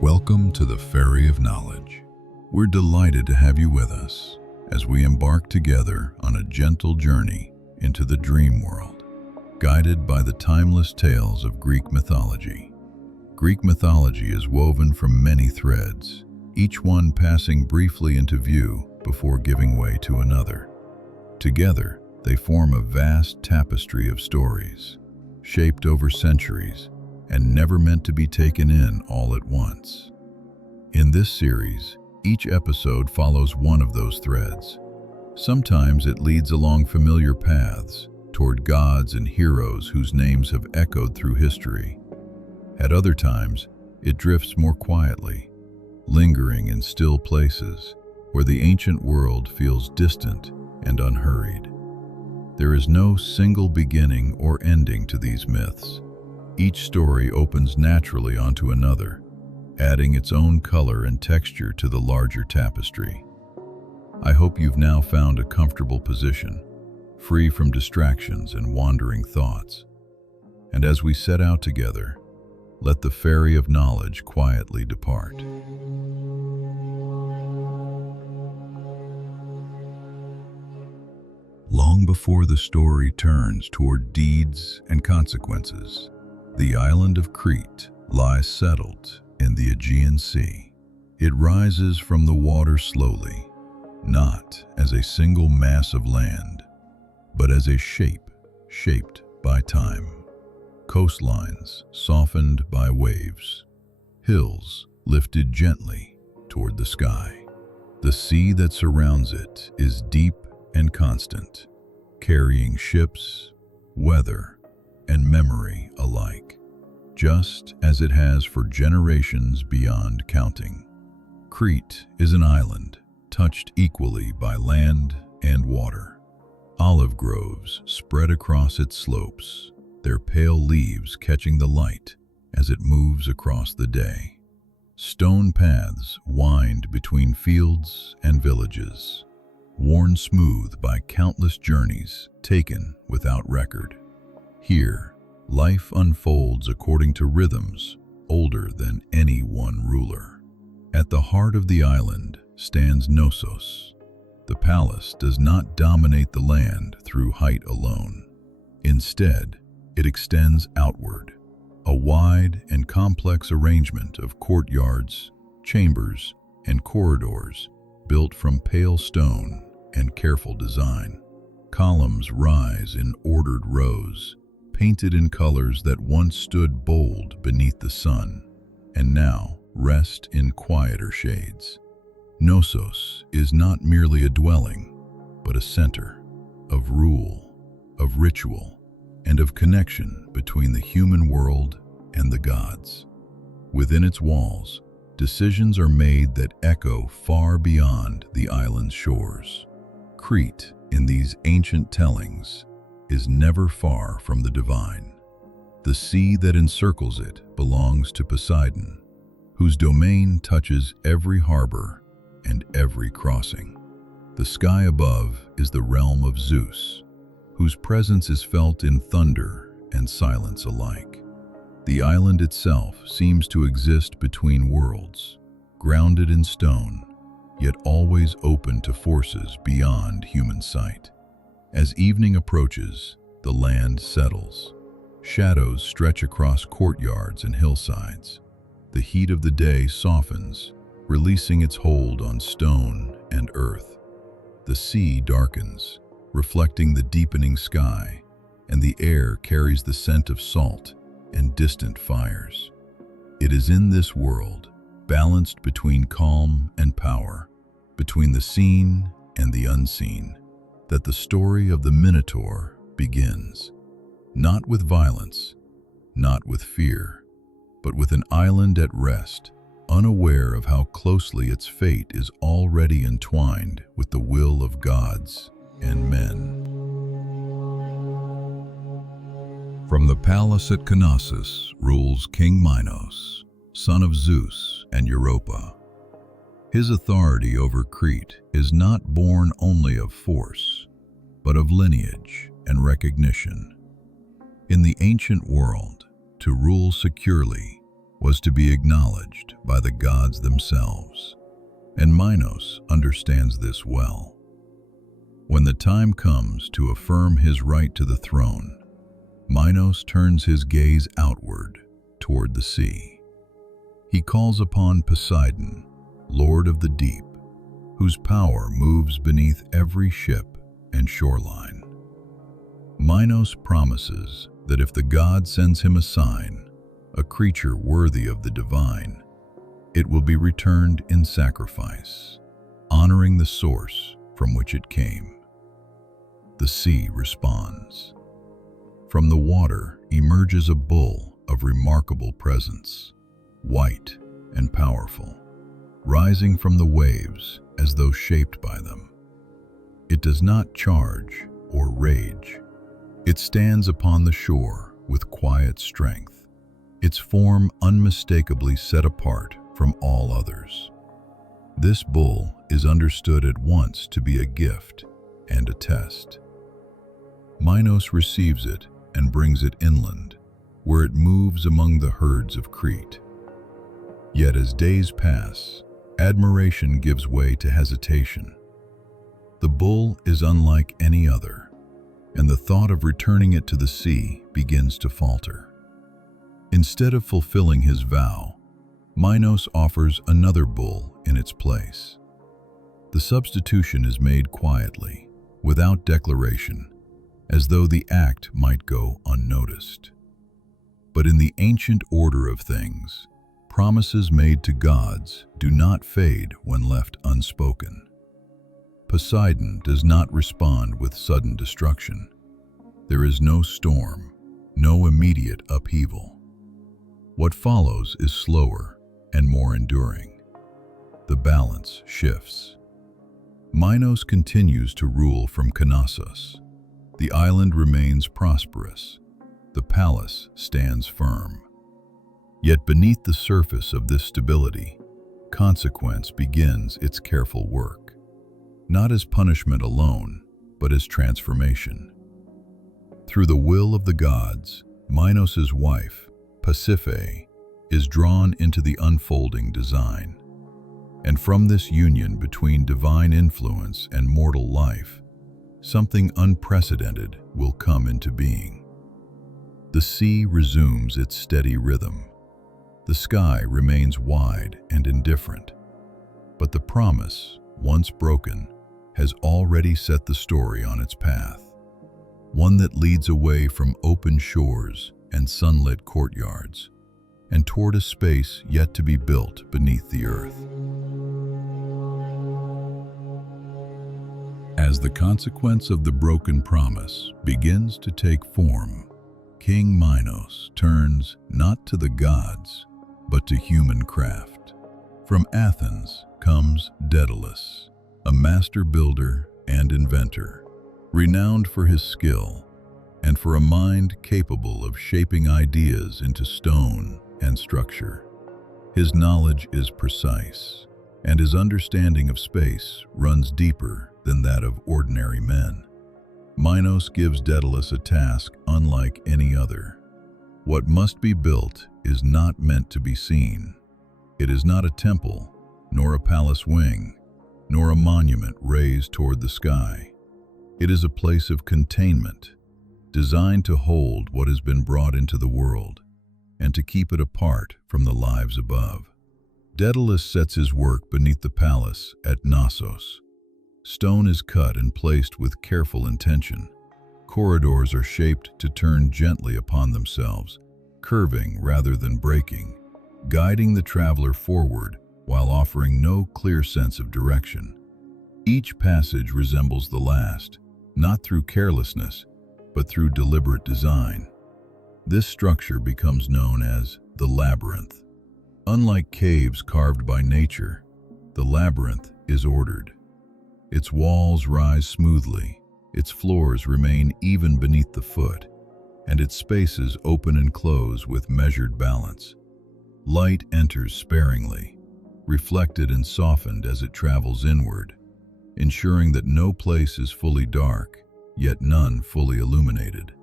Welcome to the Ferry of Knowledge. We're delighted to have you with us as we embark together on a gentle journey into the dream world, guided by the timeless tales of Greek mythology. Greek mythology is woven from many threads, each one passing briefly into view before giving way to another. Together, they form a vast tapestry of stories, shaped over centuries and never meant to be taken in all at once. In this series, each episode follows one of those threads. Sometimes it leads along familiar paths toward gods and heroes whose names have echoed through history. At other times, it drifts more quietly, lingering in still places where the ancient world feels distant and unhurried. There is no single beginning or ending to these myths. Each story opens naturally onto another, adding its own color and texture to the larger tapestry. I hope you've now found a comfortable position, free from distractions and wandering thoughts. And as we set out together, let the Ferry of Knowledge quietly depart. Long before the story turns toward deeds and consequences, the island of Crete lies settled in the Aegean Sea. It rises from the water slowly, not as a single mass of land, but as a shape shaped by time. Coastlines softened by waves, hills lifted gently toward the sky. The sea that surrounds it is deep and constant, carrying ships, weather, and memory alike, just as it has for generations beyond counting. Crete is an island touched equally by land and water. Olive groves spread across its slopes, their pale leaves catching the light as it moves across the day. Stone paths wind between fields and villages, worn smooth by countless journeys taken without record. Here, life unfolds according to rhythms older than any one ruler. At the heart of the island stands Knossos. The palace does not dominate the land through height alone. Instead, it extends outward, a wide and complex arrangement of courtyards, chambers, and corridors built from pale stone and careful design. Columns rise in ordered rows, painted in colors that once stood bold beneath the sun, and now rest in quieter shades. Knossos is not merely a dwelling, but a center of rule, of ritual, and of connection between the human world and the gods. Within its walls, decisions are made that echo far beyond the island's shores. Crete, in these ancient tellings, is never far from the divine. The sea that encircles it belongs to Poseidon, whose domain touches every harbor and every crossing. The sky above is the realm of Zeus, whose presence is felt in thunder and silence alike. The island itself seems to exist between worlds, grounded in stone, yet always open to forces beyond human sight. As evening approaches, the land settles. Shadows stretch across courtyards and hillsides. The heat of the day softens, releasing its hold on stone and earth. The sea darkens, reflecting the deepening sky, and the air carries the scent of salt and distant fires. It is in this world, balanced between calm and power, between the seen and the unseen, that the story of the Minotaur begins. Not with violence, not with fear, but with an island at rest, unaware of how closely its fate is already entwined with the will of gods and men. From the palace at Knossos rules King Minos, son of Zeus and Europa. His authority over Crete is not born only of force, but of lineage and recognition. In the ancient world, to rule securely, was to be acknowledged by the gods themselves, and Minos understands this well. When the time comes to affirm his right to the throne, Minos turns his gaze outward toward the sea. He calls upon Poseidon, Lord of the Deep, whose power moves beneath every ship and shoreline. Minos promises that if the god sends him a sign, a creature worthy of the divine, it will be returned in sacrifice, honoring the source from which it came. The sea responds. From the water emerges a bull of remarkable presence, white and powerful, rising from the waves as though shaped by them. It does not charge or rage. It stands upon the shore with quiet strength, its form unmistakably set apart from all others. This bull is understood at once to be a gift and a test. Minos receives it and brings it inland, where it moves among the herds of Crete. Yet as days pass, admiration gives way to hesitation. The bull is unlike any other, and the thought of returning it to the sea begins to falter. Instead of fulfilling his vow, Minos offers another bull in its place. The substitution is made quietly, without declaration, as though the act might go unnoticed. But in the ancient order of things, promises made to gods do not fade when left unspoken. Poseidon does not respond with sudden destruction. There is no storm, no immediate upheaval. What follows is slower and more enduring. The balance shifts. Minos continues to rule from Knossos. The island remains prosperous. The palace stands firm. Yet beneath the surface of this stability, consequence begins its careful work, not as punishment alone, but as transformation. Through the will of the gods, Minos' wife, Pasiphae, is drawn into the unfolding design. And from this union between divine influence and mortal life, something unprecedented will come into being. The sea resumes its steady rhythm. The sky remains wide and indifferent. But the promise, once broken, has already set the story on its path, one that leads away from open shores and sunlit courtyards, and toward a space yet to be built beneath the earth. As the consequence of the broken promise begins to take form, King Minos turns not to the gods, but to human craft. From Athens comes Daedalus, a master builder and inventor, renowned for his skill and for a mind capable of shaping ideas into stone and structure. His knowledge is precise, and his understanding of space runs deeper than that of ordinary men. Minos gives Daedalus a task unlike any other. What must be built is not meant to be seen. It is not a temple, nor a palace wing, nor a monument raised toward the sky. It is a place of containment, designed to hold what has been brought into the world, and to keep it apart from the lives above. Daedalus sets his work beneath the palace at Knossos. Stone is cut and placed with careful intention. Corridors are shaped to turn gently upon themselves, curving rather than breaking, guiding the traveler forward while offering no clear sense of direction. Each passage resembles the last, not through carelessness, but through deliberate design. This structure becomes known as the Labyrinth. Unlike caves carved by nature, the labyrinth is ordered. Its walls rise smoothly, its floors remain even beneath the foot, and its spaces open and close with measured balance. Light enters sparingly, reflected and softened as it travels inward, ensuring that no place is fully dark, yet none fully illuminated.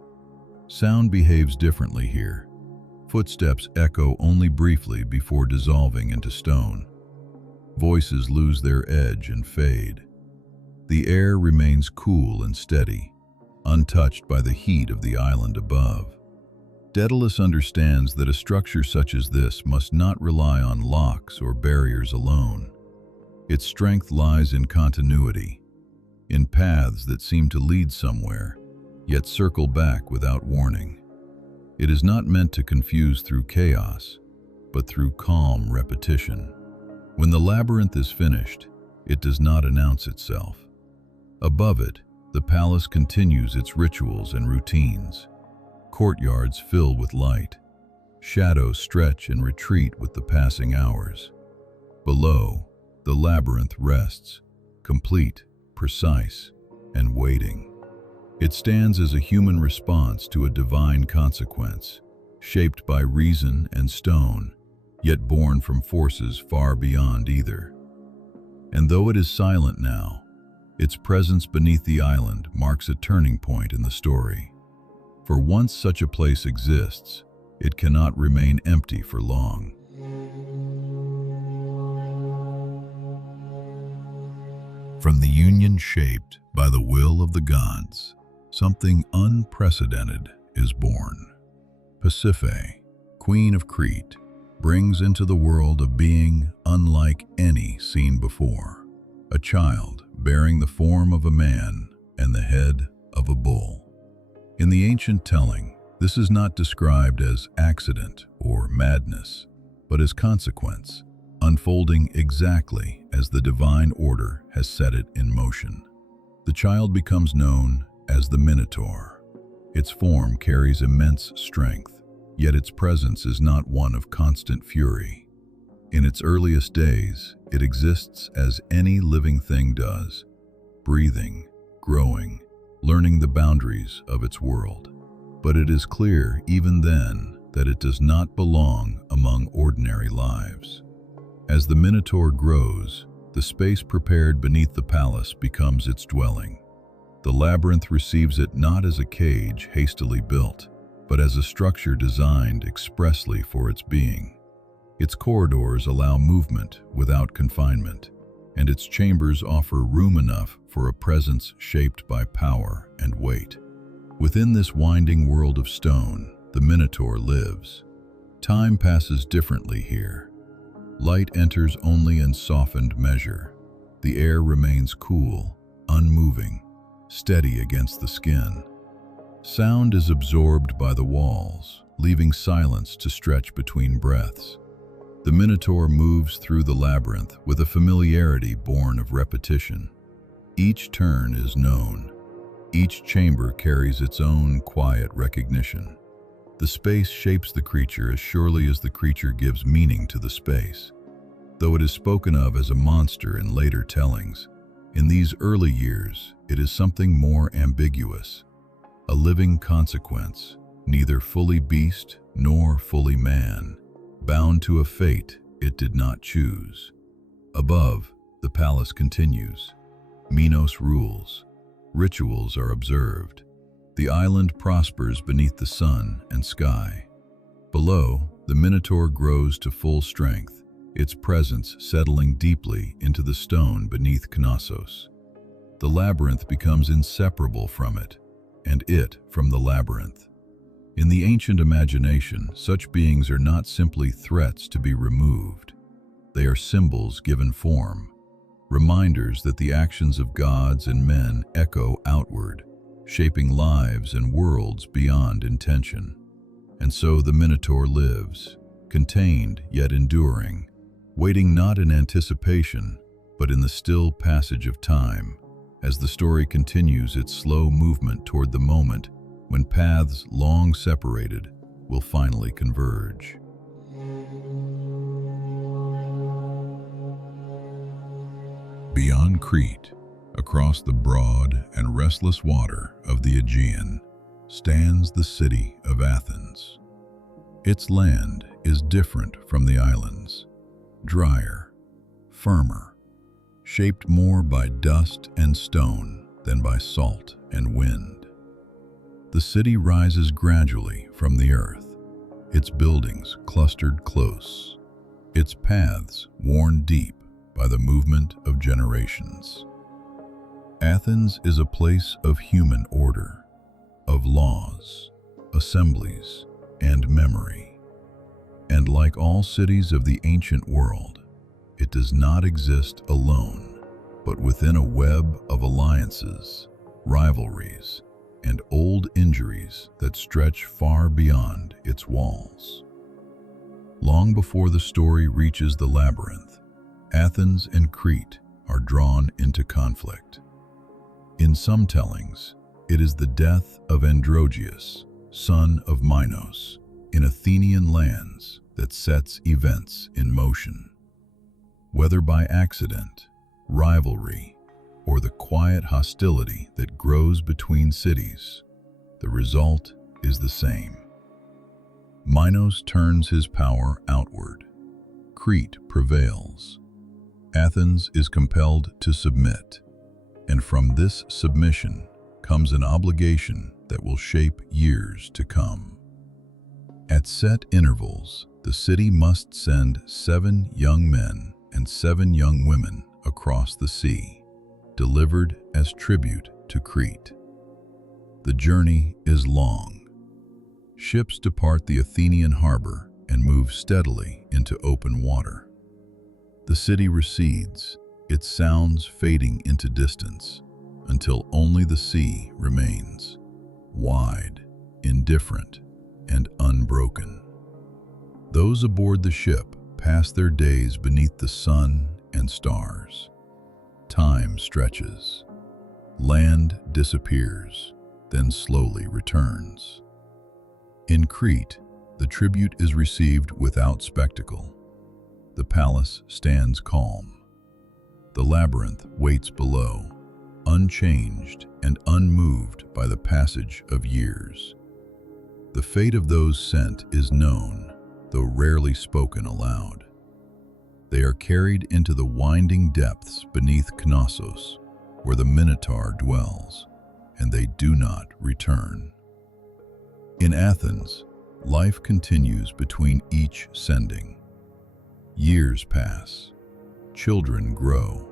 Sound behaves differently here. Footsteps echo only briefly before dissolving into stone. Voices lose their edge and fade. The air remains cool and steady, untouched by the heat of the island above. Daedalus understands that a structure such as this must not rely on locks or barriers alone. Its strength lies in continuity, in paths that seem to lead somewhere, yet circle back without warning. It is not meant to confuse through chaos, but through calm repetition. When the labyrinth is finished, it does not announce itself. Above it, the palace continues its rituals and routines. Courtyards fill with light. Shadows stretch and retreat with the passing hours. Below, the labyrinth rests, complete, precise, and waiting. It stands as a human response to a divine consequence, shaped by reason and stone, yet born from forces far beyond either. And though it is silent now, its presence beneath the island marks a turning point in the story. For once such a place exists, it cannot remain empty for long. From the union shaped by the will of the gods, something unprecedented is born. Pasiphae, queen of Crete, brings into the world a being unlike any seen before, a child bearing the form of a man and the head of a bull. In the ancient telling, this is not described as accident or madness, but as consequence, unfolding exactly as the divine order has set it in motion. The child becomes known as the Minotaur. Its form carries immense strength, yet its presence is not one of constant fury. In its earliest days, it exists as any living thing does, breathing, growing, learning the boundaries of its world. But it is clear even then that it does not belong among ordinary lives. As the Minotaur grows, the space prepared beneath the palace becomes its dwelling. The labyrinth receives it not as a cage hastily built, but as a structure designed expressly for its being. Its corridors allow movement without confinement, and its chambers offer room enough for a presence shaped by power and weight. Within this winding world of stone, the Minotaur lives. Time passes differently here. Light enters only in softened measure. The air remains cool, unmoving, steady against the skin. Sound is absorbed by the walls, leaving silence to stretch between breaths. The Minotaur moves through the labyrinth with a familiarity born of repetition. Each turn is known. Each chamber carries its own quiet recognition. The space shapes the creature as surely as the creature gives meaning to the space. Though it is spoken of as a monster in later tellings, in these early years it is something more ambiguous. A living consequence, neither fully beast nor fully man, bound to a fate it did not choose. Above, the palace continues. Minos rules. Rituals are observed. The island prospers beneath the sun and sky. Below, the Minotaur grows to full strength, its presence settling deeply into the stone beneath Knossos. The labyrinth becomes inseparable from it, and it from the labyrinth. In the ancient imagination, such beings are not simply threats to be removed. They are symbols given form, reminders that the actions of gods and men echo outward, shaping lives and worlds beyond intention. And so the Minotaur lives, contained yet enduring, waiting not in anticipation, but in the still passage of time, as the story continues its slow movement toward the moment when paths long separated will finally converge. Beyond Crete, across the broad and restless water of the Aegean, stands the city of Athens. Its land is different from the islands, drier, firmer, shaped more by dust and stone than by salt and wind. The city rises gradually from the earth, its buildings clustered close, its paths worn deep by the movement of generations. Athens is a place of human order, of laws, assemblies, and memory. And like all cities of the ancient world, it does not exist alone, but within a web of alliances, rivalries, and old injuries that stretch far beyond its walls. Long before the story reaches the Labyrinth, Athens and Crete are drawn into conflict. In some tellings, it is the death of Androgeus, son of Minos, in Athenian lands that sets events in motion. Whether by accident, rivalry, or the quiet hostility that grows between cities, the result is the same. Minos turns his power outward. Crete prevails. Athens is compelled to submit, and from this submission comes an obligation that will shape years to come. At set intervals, the city must send 7 young men and 7 young women across the sea, delivered as tribute to Crete. The journey is long. Ships depart the Athenian harbor and move steadily into open water. The city recedes, its sounds fading into distance, until only the sea remains, wide, indifferent, and unbroken. Those aboard the ship pass their days beneath the sun and stars. Time stretches. Land disappears, then slowly returns. In Crete, the tribute is received without spectacle. The palace stands calm. The labyrinth waits below, unchanged and unmoved by the passage of years. The fate of those sent is known, though rarely spoken aloud. They are carried into the winding depths beneath Knossos, where the Minotaur dwells, and they do not return. In Athens, life continues between each sending. Years pass, children grow,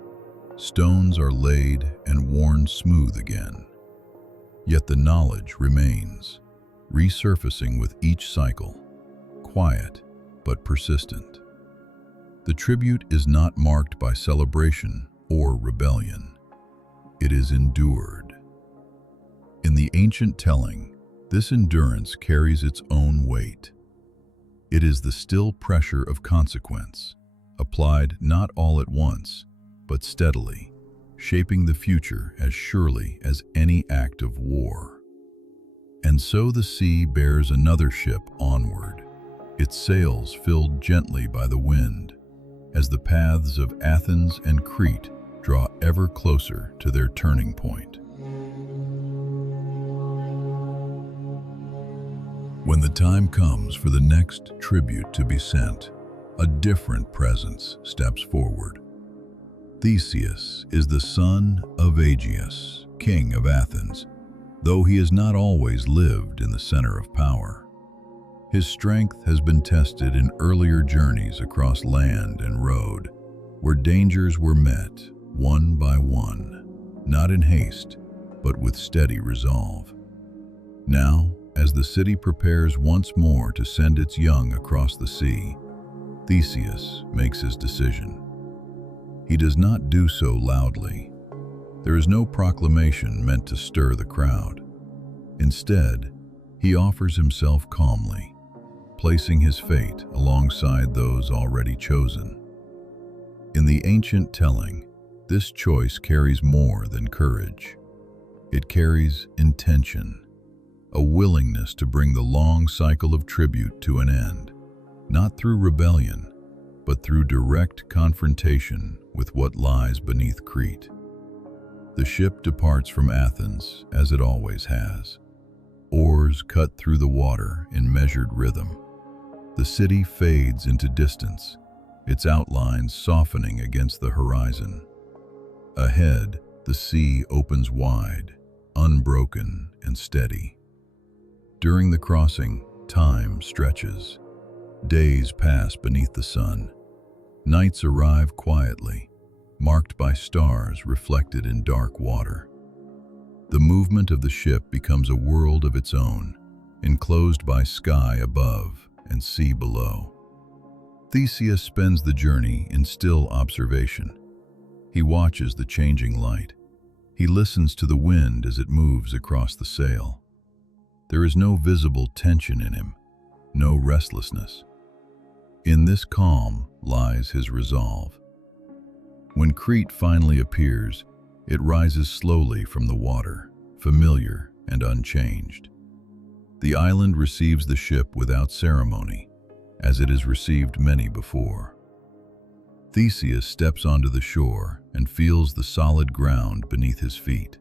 stones are laid and worn smooth again. Yet the knowledge remains, resurfacing with each cycle, quiet but persistent. The tribute is not marked by celebration or rebellion. It is endured. In the ancient telling, this endurance carries its own weight. It is the still pressure of consequence, applied not all at once, but steadily, shaping the future as surely as any act of war. And so the sea bears another ship onward, its sails filled gently by the wind, as the paths of Athens and Crete draw ever closer to their turning point. When the time comes for the next tribute to be sent, a different presence steps forward. Theseus is the son of Aegeus, king of Athens, though he has not always lived in the center of power. His strength has been tested in earlier journeys across land and road, where dangers were met one by one, not in haste, but with steady resolve. Now, as the city prepares once more to send its young across the sea, Theseus makes his decision. He does not do so loudly. There is no proclamation meant to stir the crowd. Instead, he offers himself calmly, placing his fate alongside those already chosen. In the ancient telling, this choice carries more than courage. It carries intention, a willingness to bring the long cycle of tribute to an end, not through rebellion, but through direct confrontation with what lies beneath Crete. The ship departs from Athens as it always has. Oars cut through the water in measured rhythm. The city fades into distance, its outlines softening against the horizon. Ahead, the sea opens wide, unbroken and steady. During the crossing, Time stretches. Days pass beneath the sun. Nights arrive quietly, marked by stars reflected in dark water. The movement of the ship becomes a world of its own, enclosed by sky above and sea below. Theseus spends the journey in still observation. He watches the changing light. He listens to the wind as it moves across the sail. There is no visible tension in him, no restlessness. In this calm lies his resolve. When Crete finally appears, it rises slowly from the water, familiar and unchanged. The island receives the ship without ceremony, as it has received many before. Theseus steps onto the shore and feels the solid ground beneath his feet.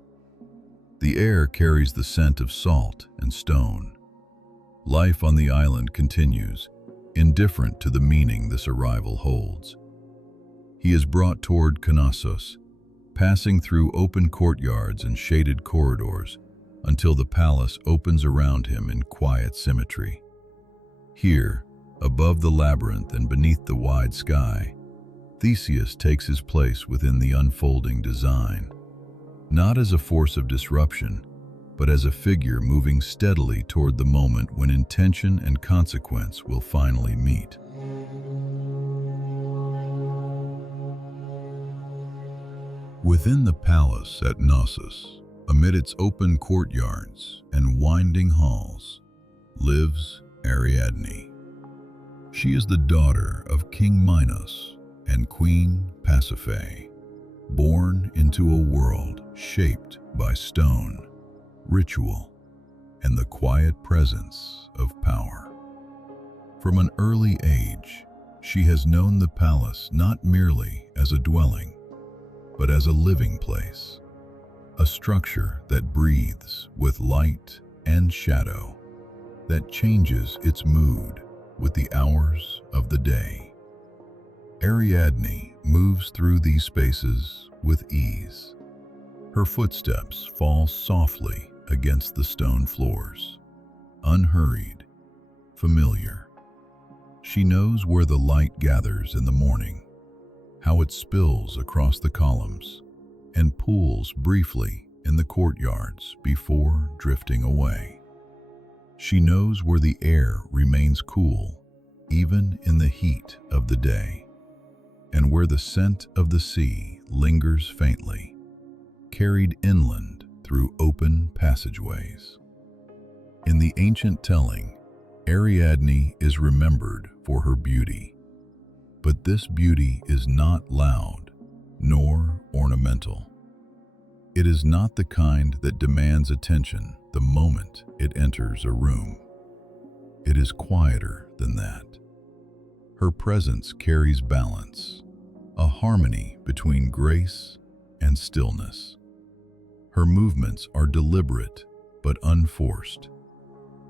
The air carries the scent of salt and stone. Life on the island continues, indifferent to the meaning this arrival holds. He is brought toward Knossos, passing through open courtyards and shaded corridors until the palace opens around him in quiet symmetry. Here, above the labyrinth and beneath the wide sky, Theseus takes his place within the unfolding design, not as a force of disruption, but as a figure moving steadily toward the moment when intention and consequence will finally meet. Within the palace at Knossos, amid its open courtyards and winding halls, lives Ariadne. She is the daughter of King Minos and Queen Pasiphae, born into a world shaped by stone, ritual, and the quiet presence of power. From an early age, she has known the palace not merely as a dwelling, but as a living place, a structure that breathes with light and shadow, that changes its mood with the hours of the day. Ariadne moves through these spaces with ease. Her footsteps fall softly against the stone floors, unhurried, familiar. She knows where the light gathers in the morning, how it spills across the columns, and pools briefly in the courtyards before drifting away. She knows where the air remains cool, even in the heat of the day, and where the scent of the sea lingers faintly, carried inland through open passageways. In the ancient telling, Ariadne is remembered for her beauty, but this beauty is not loud nor ornamental. It is not the kind that demands attention the moment it enters a room. It is quieter than that. Her presence carries balance, a harmony between grace and stillness. Her movements are deliberate but unforced,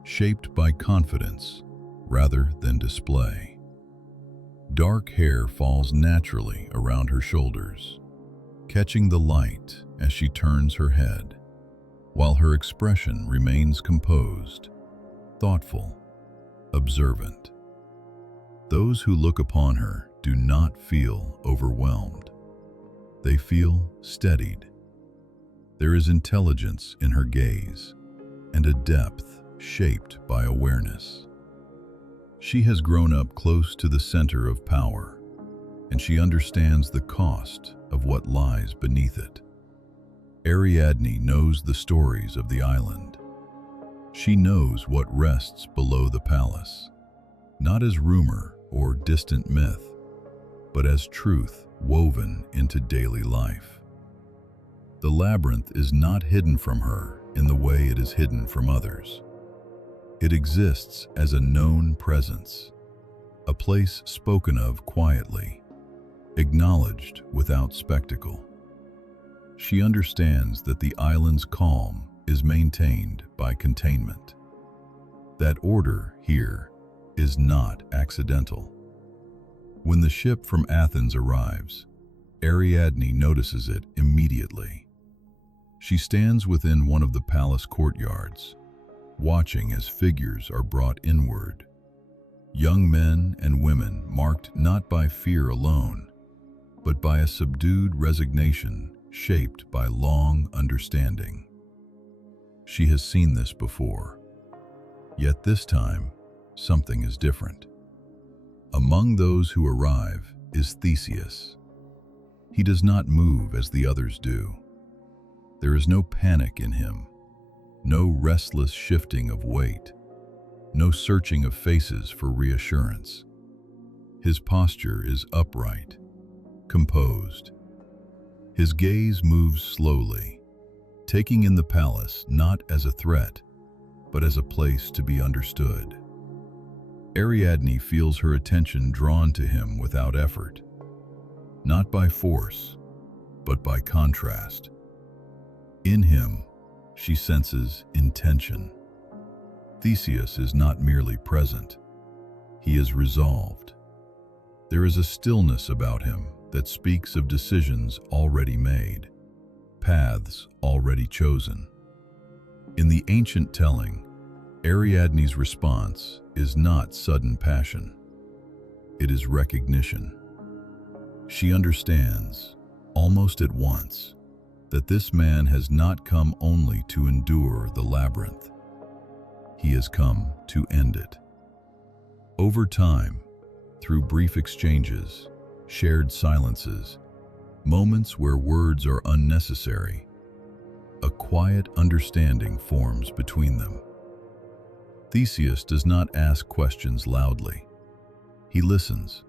shaped by confidence rather than display. Dark hair falls naturally around her shoulders, catching the light as she turns her head, while her expression remains composed, thoughtful, observant. Those who look upon her do not feel overwhelmed. They feel steadied. There is intelligence in her gaze and a depth shaped by awareness. She has grown up close to the center of power, and she understands the cost of what lies beneath it. Ariadne knows the stories of the island. She knows what rests below the palace, not as rumor or distant myth, but as truth woven into daily life. The labyrinth is not hidden from her in the way it is hidden from others. It exists as a known presence, a place spoken of quietly, acknowledged without spectacle. She understands that the island's calm is maintained by containment, that order here is not accidental. When the ship from Athens arrives, Ariadne notices it immediately. She stands within one of the palace courtyards, watching as figures are brought inward. Young men and women marked not by fear alone, but by a subdued resignation shaped by long understanding. She has seen this before, yet this time something is different. Among those who arrive is Theseus. He does not move as the others do. There is no panic in him, no restless shifting of weight, no searching of faces for reassurance. His posture is upright, composed. His gaze moves slowly, taking in the palace not as a threat, but as a place to be understood. Ariadne feels her attention drawn to him without effort, not by force, but by contrast. In him, she senses intention. Theseus is not merely present, he is resolved. There is a stillness about him that speaks of decisions already made, paths already chosen. In the ancient telling, Ariadne's response is not sudden passion. It is recognition. She understands, almost at once, that this man has not come only to endure the labyrinth. He has come to end it. Over time, through brief exchanges, shared silences, moments where words are unnecessary, a quiet understanding forms between them. Theseus does not ask questions loudly. He listens.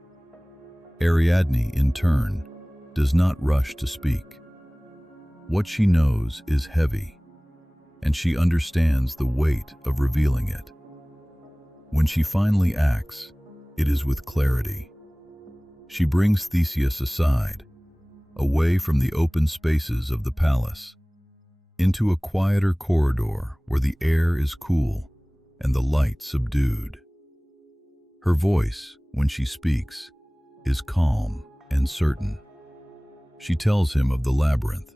Ariadne, in turn, does not rush to speak. What she knows is heavy, and she understands the weight of revealing it. When she finally acts, it is with clarity. She brings Theseus aside, away from the open spaces of the palace, into a quieter corridor where the air is cool and the light subdued. Her voice, when she speaks, is calm and certain. She tells him of the labyrinth,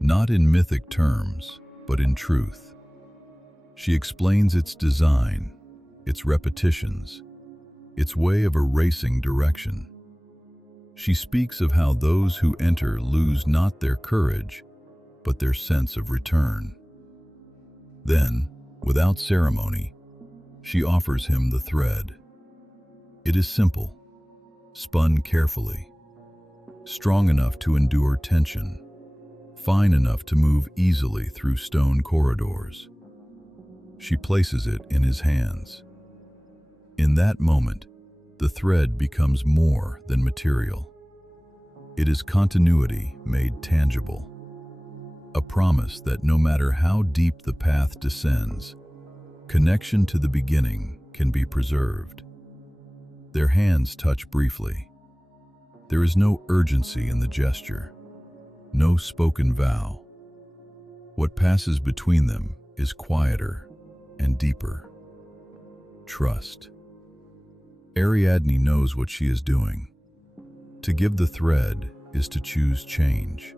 not in mythic terms, but in truth. She explains its design, its repetitions, its way of erasing direction. She speaks of how those who enter lose not their courage, but their sense of return. Then, without ceremony, she offers him the thread. It is simple, spun carefully, strong enough to endure tension, fine enough to move easily through stone corridors. She places it in his hands. In that moment, the thread becomes more than material. It is continuity made tangible, a promise that no matter how deep the path descends, connection to the beginning can be preserved. Their hands touch briefly. There is no urgency in the gesture, no spoken vow. What passes between them is quieter and deeper. Trust. Ariadne knows what she is doing. To give the thread is to choose change.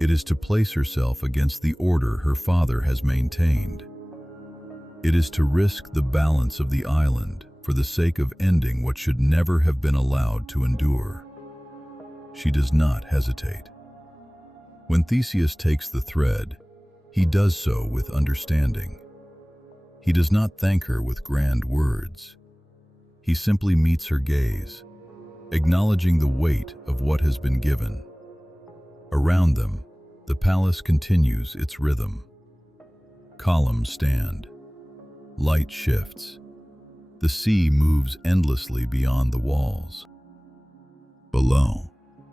It is to place herself against the order her father has maintained. It is to risk the balance of the island for the sake of ending what should never have been allowed to endure. She does not hesitate. When Theseus takes the thread, he does so with understanding. He does not thank her with grand words. He simply meets her gaze, acknowledging the weight of what has been given. Around them, the palace continues its rhythm. Columns stand. Light shifts. The sea moves endlessly beyond the walls. Below,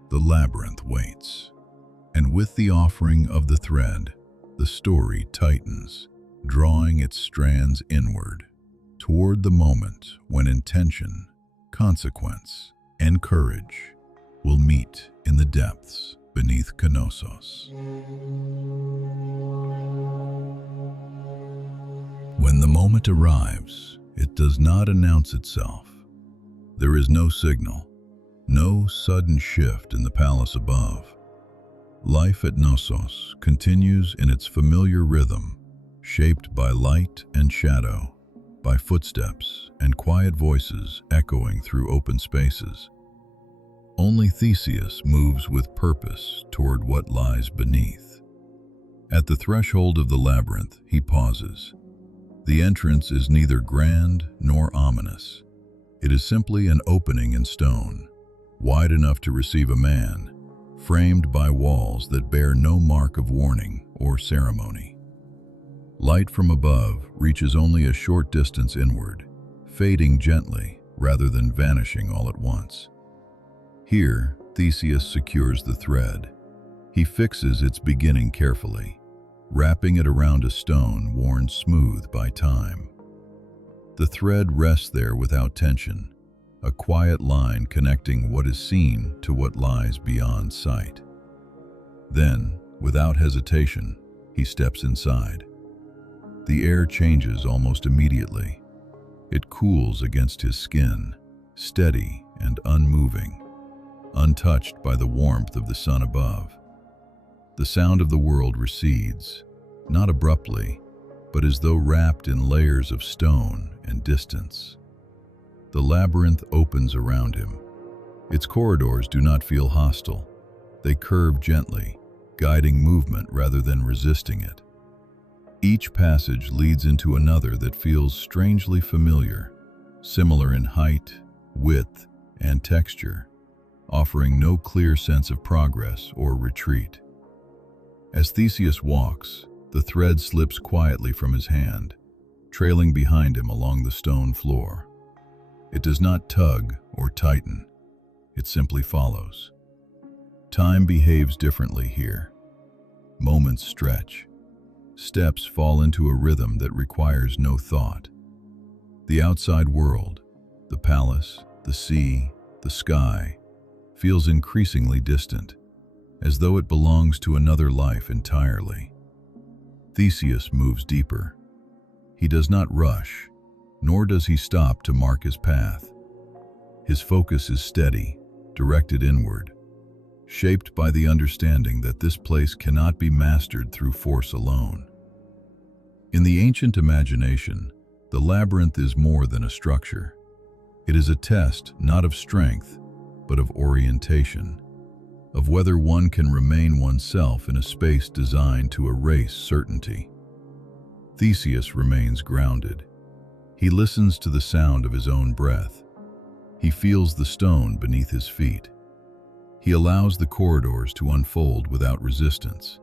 the labyrinth waits. And with the offering of the thread, the story tightens, drawing its strands inward, toward the moment when intention, consequence, and courage will meet in the depths beneath Knossos. When the moment arrives, it does not announce itself. There is no signal, no sudden shift in the palace above. Life at Knossos continues in its familiar rhythm, shaped by light and shadow, by footsteps and quiet voices echoing through open spaces. Only Theseus moves with purpose toward what lies beneath. At the threshold of the labyrinth, he pauses. The entrance is neither grand nor ominous. It is simply an opening in stone, wide enough to receive a man, framed by walls that bear no mark of warning or ceremony. Light from above reaches only a short distance inward, fading gently rather than vanishing all at once. Here, Theseus secures the thread. He fixes its beginning carefully, wrapping it around a stone worn smooth by time. The thread rests there without tension, a quiet line connecting what is seen to what lies beyond sight. Then, without hesitation, he steps inside. The air changes almost immediately. It cools against his skin, steady and unmoving, untouched by the warmth of the sun above. The sound of the world recedes, not abruptly, but as though wrapped in layers of stone and distance. The labyrinth opens around him. Its corridors do not feel hostile. They curve gently, guiding movement rather than resisting it. Each passage leads into another that feels strangely familiar, similar in height, width, and texture, offering no clear sense of progress or retreat. As Theseus walks, the thread slips quietly from his hand, trailing behind him along the stone floor. It does not tug or tighten. It simply follows. Time behaves differently here. Moments stretch. Steps fall into a rhythm that requires no thought. The outside world, the palace, the sea, the sky, feels increasingly distant, as though it belongs to another life entirely. Theseus moves deeper. He does not rush, nor does he stop to mark his path. His focus is steady, directed inward, shaped by the understanding that this place cannot be mastered through force alone. In the ancient imagination, the labyrinth is more than a structure. It is a test not of strength, but of orientation, of whether one can remain oneself in a space designed to erase certainty. Theseus remains grounded. He listens to the sound of his own breath. He feels the stone beneath his feet. He allows the corridors to unfold without resistance.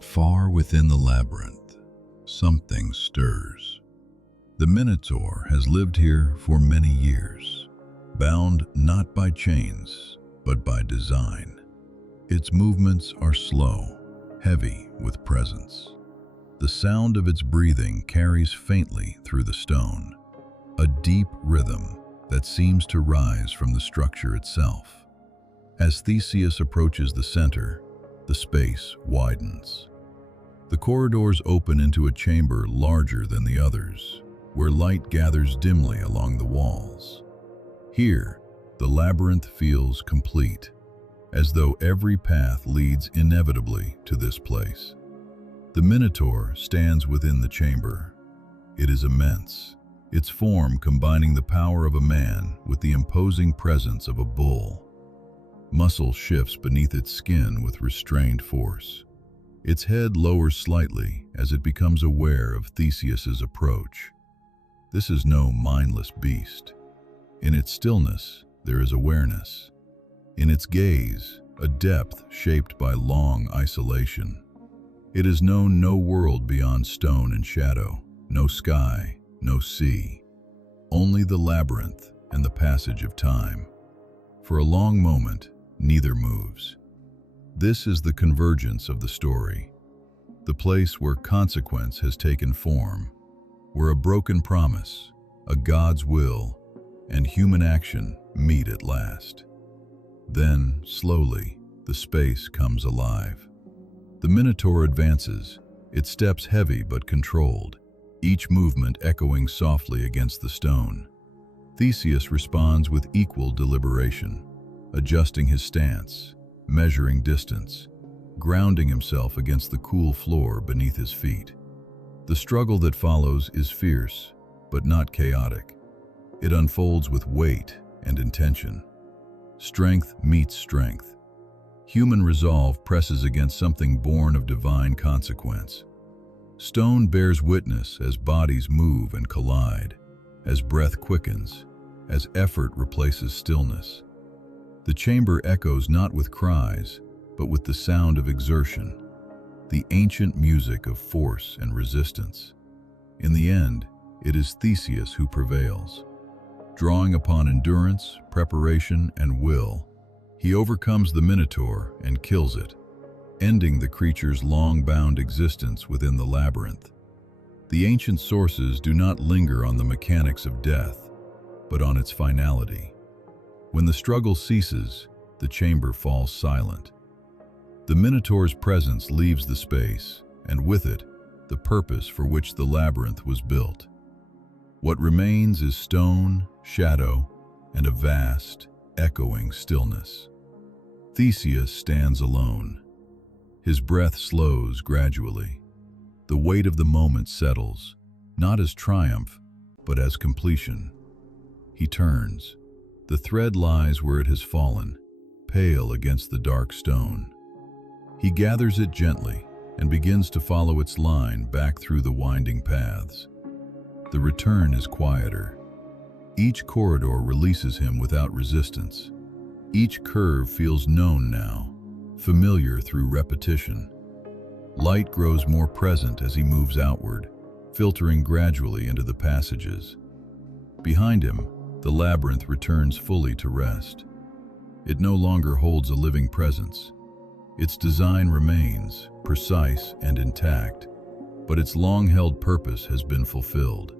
Far within the labyrinth, something stirs. The Minotaur has lived here for many years, bound not by chains, but by design. Its movements are slow, heavy with presence. The sound of its breathing carries faintly through the stone, a deep rhythm that seems to rise from the structure itself. As Theseus approaches the center, the space widens. The corridors open into a chamber larger than the others, where light gathers dimly along the walls. Here, the labyrinth feels complete, as though every path leads inevitably to this place. The Minotaur stands within the chamber. It is immense, its form combining the power of a man with the imposing presence of a bull. Muscle shifts beneath its skin with restrained force. Its head lowers slightly as it becomes aware of Theseus's approach. This is no mindless beast. In its stillness, there is awareness. In its gaze, a depth shaped by long isolation. It has known no world beyond stone and shadow, no sky, no sea, only the labyrinth and the passage of time. For a long moment, neither moves. This is the convergence of the story, the place where consequence has taken form, where a broken promise, a God's will, and human action meet at last. Then, slowly, the space comes alive. The Minotaur advances, its steps heavy but controlled, each movement echoing softly against the stone. Theseus responds with equal deliberation, adjusting his stance, measuring distance, grounding himself against the cool floor beneath his feet. The struggle that follows is fierce, but not chaotic. It unfolds with weight and intention. Strength meets strength. Human resolve presses against something born of divine consequence. Stone bears witness as bodies move and collide, as breath quickens, as effort replaces stillness. The chamber echoes not with cries, but with the sound of exertion, the ancient music of force and resistance. In the end, it is Theseus who prevails. Drawing upon endurance, preparation, and will, he overcomes the Minotaur and kills it, ending the creature's long-bound existence within the labyrinth. The ancient sources do not linger on the mechanics of death, but on its finality. When the struggle ceases, the chamber falls silent. The Minotaur's presence leaves the space, and with it, the purpose for which the labyrinth was built. What remains is stone, shadow, and a vast, echoing stillness. Theseus stands alone. His breath slows gradually. The weight of the moment settles, not as triumph, but as completion. He turns. The thread lies where it has fallen, pale against the dark stone. He gathers it gently and begins to follow its line back through the winding paths. The return is quieter. Each corridor releases him without resistance. Each curve feels known now, familiar through repetition. Light grows more present as he moves outward, filtering gradually into the passages. Behind him, the labyrinth returns fully to rest. It no longer holds a living presence. Its design remains, precise and intact, but its long-held purpose has been fulfilled.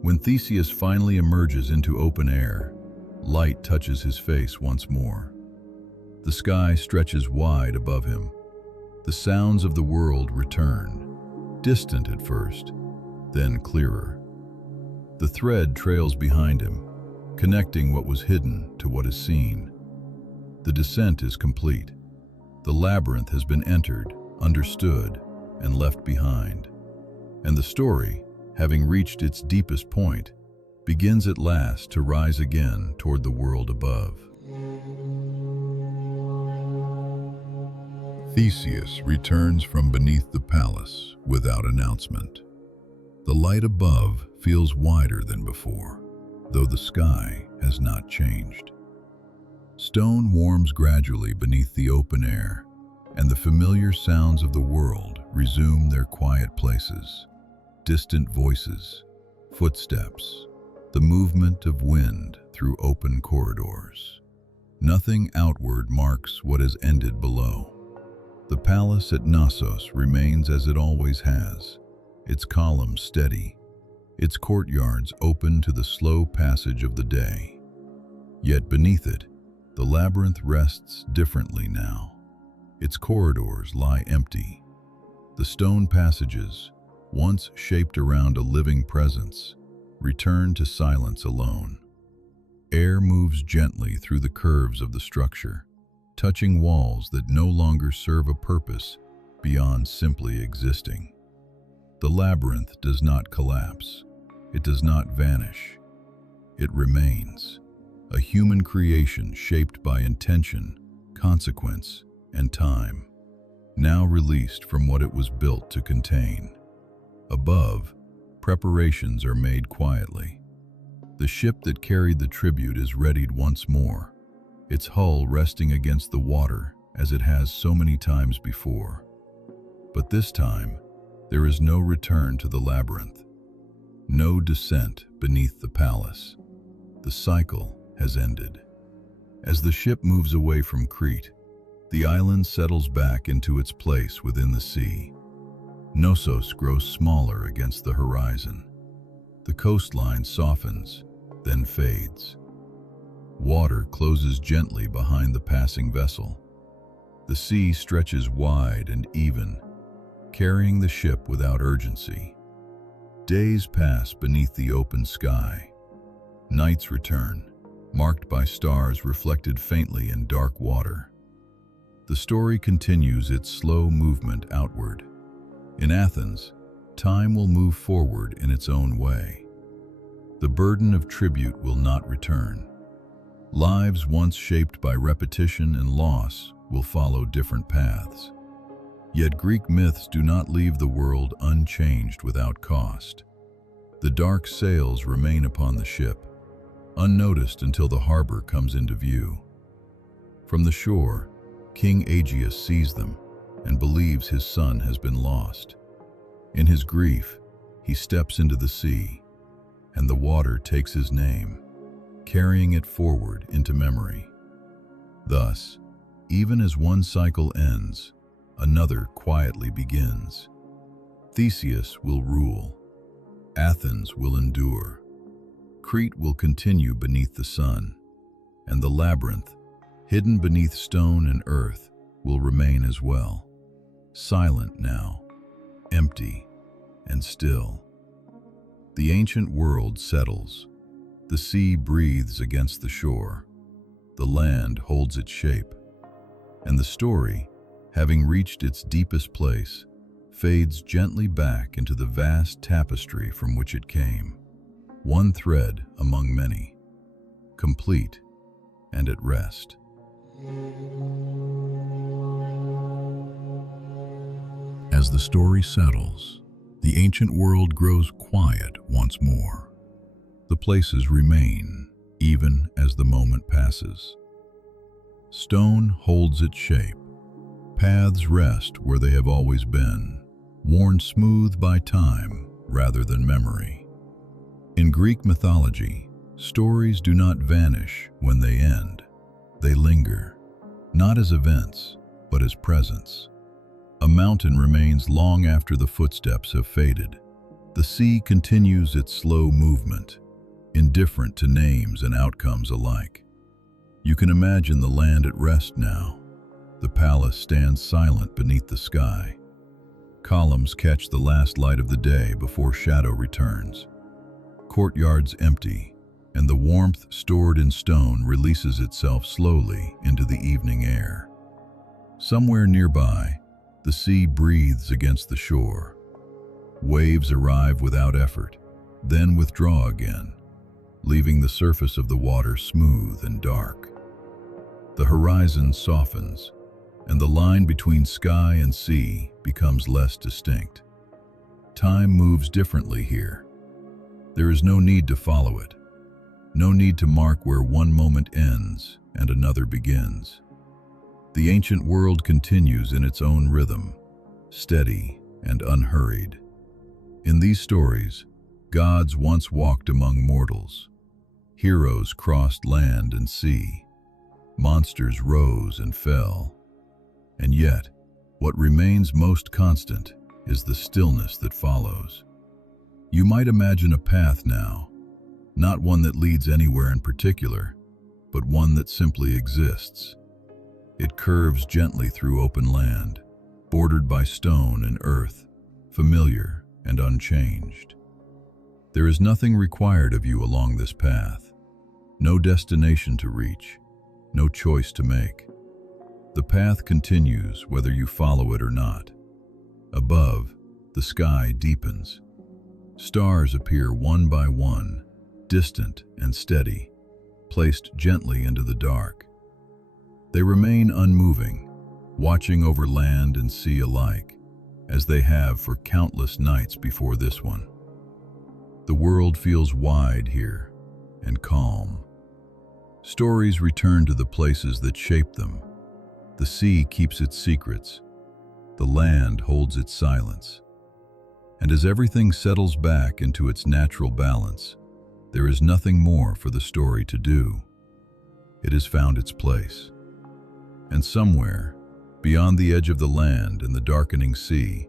When Theseus finally emerges into open air, light touches his face once more. The sky stretches wide above him. The sounds of the world return, distant at first, then clearer. The thread trails behind him, connecting what was hidden to what is seen. The descent is complete. The labyrinth has been entered, understood, and left behind. And the story, having reached its deepest point, begins at last to rise again toward the world above. Theseus returns from beneath the palace without announcement. The light above feels wider than before, though the sky has not changed. Stone warms gradually beneath the open air, and the familiar sounds of the world resume their quiet places. Distant voices, footsteps, the movement of wind through open corridors. Nothing outward marks what has ended below. The palace at Knossos remains as it always has, its columns steady, its courtyards open to the slow passage of the day. Yet beneath it, the labyrinth rests differently now. Its corridors lie empty. The stone passages, once shaped around a living presence, return to silence alone. Air moves gently through the curves of the structure, touching walls that no longer serve a purpose beyond simply existing. The labyrinth does not collapse. It does not vanish. It remains, a human creation shaped by intention, consequence, and time, now released from what it was built to contain. Above, preparations are made quietly. The ship that carried the tribute is readied once more, its hull resting against the water as it has so many times before. But this time, there is no return to the labyrinth, no descent beneath the palace. The cycle has ended. As the ship moves away from Crete, the island settles back into its place within the sea. Knossos grows smaller against the horizon. The coastline softens, then fades. Water closes gently behind the passing vessel. The sea stretches wide and even, carrying the ship without urgency. Days pass beneath the open sky. Nights return, marked by stars reflected faintly in dark water. The story continues its slow movement outward. In Athens, time will move forward in its own way. The burden of tribute will not return. Lives once shaped by repetition and loss will follow different paths. Yet Greek myths do not leave the world unchanged without cost. The dark sails remain upon the ship, unnoticed until the harbor comes into view. From the shore, King Aegeus sees them and believes his son has been lost. In his grief, he steps into the sea, and the water takes his name, carrying it forward into memory. Thus, even as one cycle ends, another quietly begins. Theseus will rule. Athens will endure. Crete will continue beneath the sun, and the labyrinth, hidden beneath stone and earth, will remain as well, silent now, empty and still. The ancient world settles. The sea breathes against the shore. The land holds its shape. And the story, having reached its deepest place, fades gently back into the vast tapestry from which it came, one thread among many, complete and at rest. As the story settles, the ancient world grows quiet once more. The places remain, even as the moment passes. Stone holds its shape. Paths rest where they have always been, worn smooth by time rather than memory. In Greek mythology, stories do not vanish when they end. They linger, not as events, but as presence. A mountain remains long after the footsteps have faded. The sea continues its slow movement, indifferent to names and outcomes alike. You can imagine the land at rest now. The palace stands silent beneath the sky. Columns catch the last light of the day before shadow returns. Courtyards empty, and the warmth stored in stone releases itself slowly into the evening air. Somewhere nearby, the sea breathes against the shore. Waves arrive without effort, then withdraw again, leaving the surface of the water smooth and dark. The horizon softens, and the line between sky and sea becomes less distinct. Time moves differently here. There is no need to follow it, no need to mark where one moment ends and another begins. The ancient world continues in its own rhythm, steady and unhurried. In these stories, gods once walked among mortals. Heroes crossed land and sea. Monsters rose and fell. And yet, what remains most constant is the stillness that follows. You might imagine a path now, not one that leads anywhere in particular, but one that simply exists. It curves gently through open land, bordered by stone and earth, familiar and unchanged. There is nothing required of you along this path, no destination to reach, no choice to make. The path continues whether you follow it or not. Above, the sky deepens. Stars appear one by one, distant and steady, placed gently into the dark. They remain unmoving, watching over land and sea alike, as they have for countless nights before this one. The world feels wide here and calm. Stories return to the places that shaped them. The sea keeps its secrets. The land holds its silence. And as everything settles back into its natural balance, there is nothing more for the story to do. It has found its place. And somewhere, beyond the edge of the land and the darkening sea,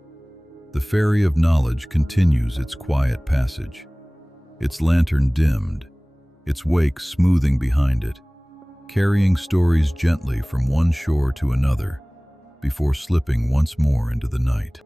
the Ferry of Knowledge continues its quiet passage, its lantern dimmed, its wake smoothing behind it, carrying stories gently from one shore to another before slipping once more into the night.